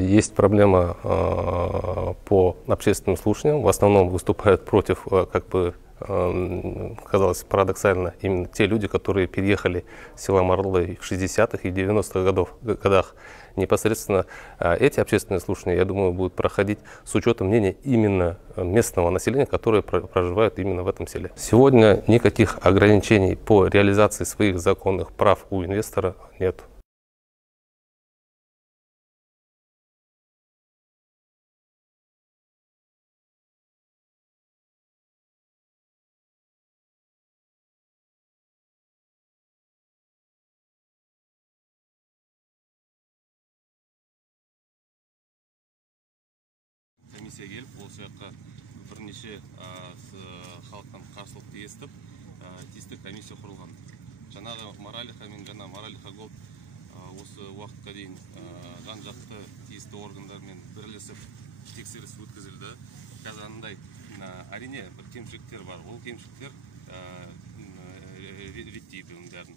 Есть проблема по общественным слушаниям. В основном выступают против, как бы казалось парадоксально, именно те люди, которые переехали с села Марлы в 60-х и 90-х годах. Непосредственно эти общественные слушания, я думаю, будут проходить с учетом мнения именно местного населения, которое проживает именно в этом селе. Сегодня никаких ограничений по реализации своих законных прав у инвестора нет. Комиссия келіп, осы жаққа бірнеше халықтан қарсылықты естіп, тиісті комиссия құрылған. Жаңағы Маралиха мен жаңа Маралиха Голд осы уақытқа дейін жан-жақты тиісті органдармен бірлесіп тексеріс өткізілді. Қазанындай, әрине бір кемшіліктер бар. Ол кемшіліктер реттейді бәрін,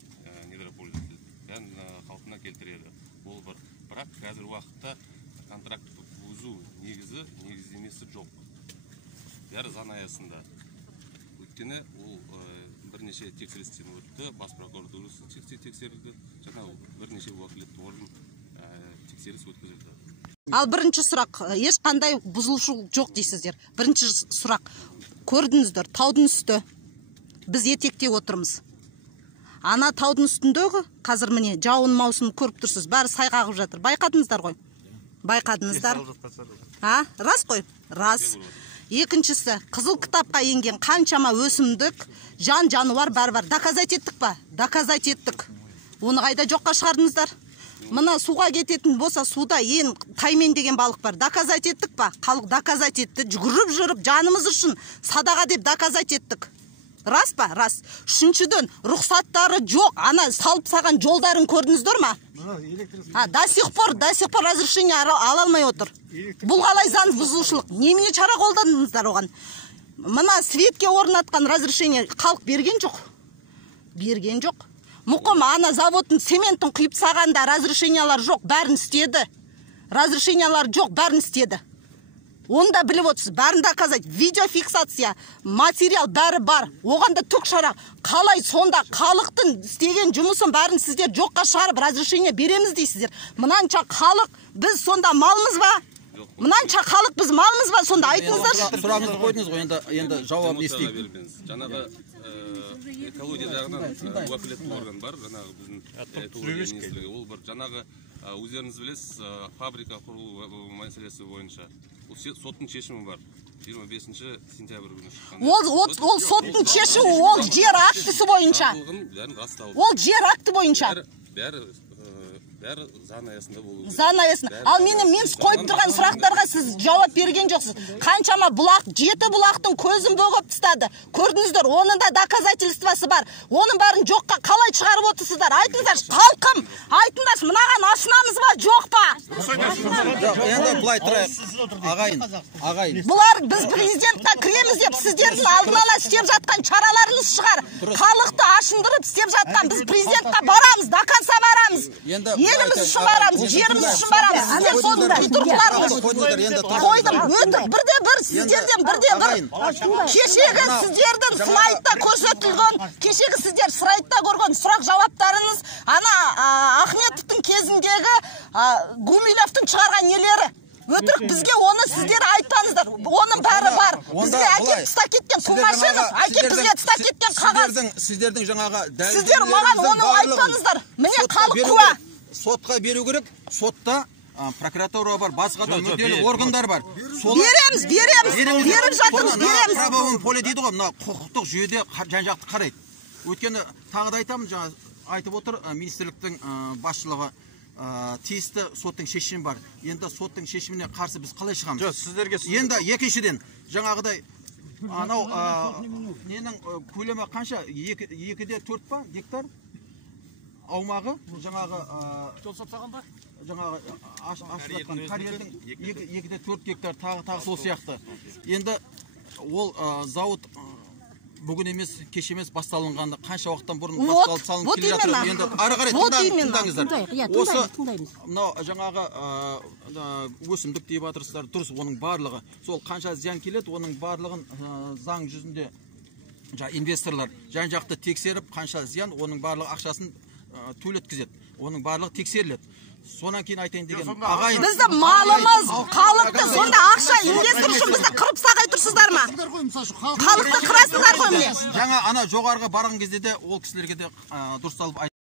недропользователь. Бәрін қалпына келтіреді. Ол бір. Бірақ қазір уақытта контракт бұзу негіздемесі жоқ. Бәрі заң аясында. Өйткені ол бірнеше тексерістен өтті, бас прокуратурасы тексерілді, жаңа бірнеше уәкілетті орган тексеріс өткізілді. Ал бірінші сұрақ, ешқандай бұзылушылық жоқ дейсіздер. Бірінші сұрақ, көрдіңіздер, таудың үсті. Біз етекте отырмыз. Ана таудың үстіндегі қазір міне жауын маусымын көріп тұрсыз, бәрі сайғағып жатыр. Байқадыңыздар ғой? Байқадыңыздар. Рас қой? Рас. Екіншісі, қызыл кітапқа енген қаншама өсімдік, жан-жануар бәрі-бәр. Доказать еттік па? Доказать еттік. Оны қайда жоққа шығардыңыздар? Мына суға кететін болса, суда ең таймен деген балық бар. Доказать еттік па? Халық доказать етті. Жүгіріп жүріп, жанымыз үшін садаға деп доказать еттік. Рас па? Рас. Үшіншіден, рұқсаттары жоқ. Ана салып саған жолдарын көрдіңіздер ма? До сих пор разрешение ала алмай отыр. Бұл қалай заң бұзушылық? Немене шара қолдандыңыздар оған? Мына светке орнатқан разрешение халық берген жоқ. Берген жоқ. Мұқым ана заводтың цементін құйып сағанда разрешениялар жоқ, бәрін істеді. Разрешениялар жоқ, бәрін істеді. Оны да біліп отырсыз, бәрін доказать, видеофиксация, материал бәрі бар. Оғанда түк шара. Қалай сонда халықтың істеген жұмысын бәрін сіздер жоққа шығарып, разрешение береміз дейсіздер. Мынанша халық, біз сонда малмыз ба? Мынанша халық, біз малмыз ба? Сонда айтыңыздар. Сұрағыңызды қойдыңыз ғой, енді жауап естейік. Жаңағы экология жағынан уәкілетті орган бар, жаңағы біздің ол бір жаңағы өздеріңіз білесіз, фабрика құру мәселесі бойынша соттың шешімі бар. 25 сентябрь күні шыққан. Ол соттың шешімі, ол жер актісі бойынша. Ол жер акті бойынша. Бәрі заң аясында болу. Заң аясында. Ал мен қойып тұрған сұрақтарға сіз жауап берген жоқсыз. Қаншама бұлақ, 7 бұлақтың көзін бөгіп тастады. Көрдіңіздер, оның да доказательствосы бар. Оның бәрін жоққа қалай шығарып отырсыздар? Айтыңыздар, халқым, айтыңдар, мынаған ашынамыз ба, жоқ па? Енді былай тұрайық, ағайын. Бұлар біз президентқа кіреміз деп, сіздердің алдын ала істеп жатқан шараларыңыз шығар. Халықты ашындырып істеп жатқан біз президентқа барамыз, доказа барамыз. Еліміз үшін барамыз, жеріміз үшін барамыз. Сіздер соның құйтырқыларыңыз. Қойдым, өтіп, бірде-бір, сіздерден бірде-бір. Кешегі сіздердің слайдта көрсетілген, кешегі сіздер слайдта көрген сұрақ жауаптарыңыз, ана Ахметовтың кезіндегі Гумилевтің шығарған нелері. Өтірік, бізге оны сіздер айтпаңыздар. Оның бәрі бар. Бізге әкеп тыста кеткен Тумашенов, әкеп бізге тыста кеткен қағаз. Сіздердің жаңаға сіздер маған оны айтпаңыздар. Міне халық куә. Сотқа беру керек. Сотта прокуратура бар, басқа да мүдделі органдар бар. Береміз, беріп жатырмыз, береміз. Правовом поле дейді ғой, мына құқықтық жүйеде жан-жақты қарайды. Өйткені тағы да айтамын, жаңа айтып отыр, министрліктің басшылығы тиісті соттың шешімі бар. Енді соттың шешіміне қарсы біз қалай шығамыз? Жоқ, сіздерге енді екіншіден жаңағыдай анау ненің көлемі қанша? 2-де 4 па гектар аумағы жаңағы жол сапсағанда жаңағы ашып жатқан карьердің 2-де 4 гектар тағы сол сияқты. Енді ол зауыт бүгін емес, кеш емес басталынғанда қанша уақыттан бұрын Вот, басталып салынып вот келе жатыр. именно. Енді ары қарай Вот именно. тыңдаңыздар. Осы тыңдаймыз. мынау жаңағы өсімдік деп жатырсыздар, дұрыс, оның барлығы сол қанша зиян келеді, оның барлығын заң жүзінде инвесторлар жан-жақты тексеріп, қанша зиян, оның барлығы ақшасын төлеткізеді. Оның барлығы тексеріледі. Сонан кейін айтайын деген ағайын. Бізді малымыз, халықты, сонда ақша инвестор үшін бізді қырып сағай тұрсыздар ма? Халықты қырасыздар ғой міне. Жаңа ана жоғарыға барған кезде де ол кісілерге де дұрысталып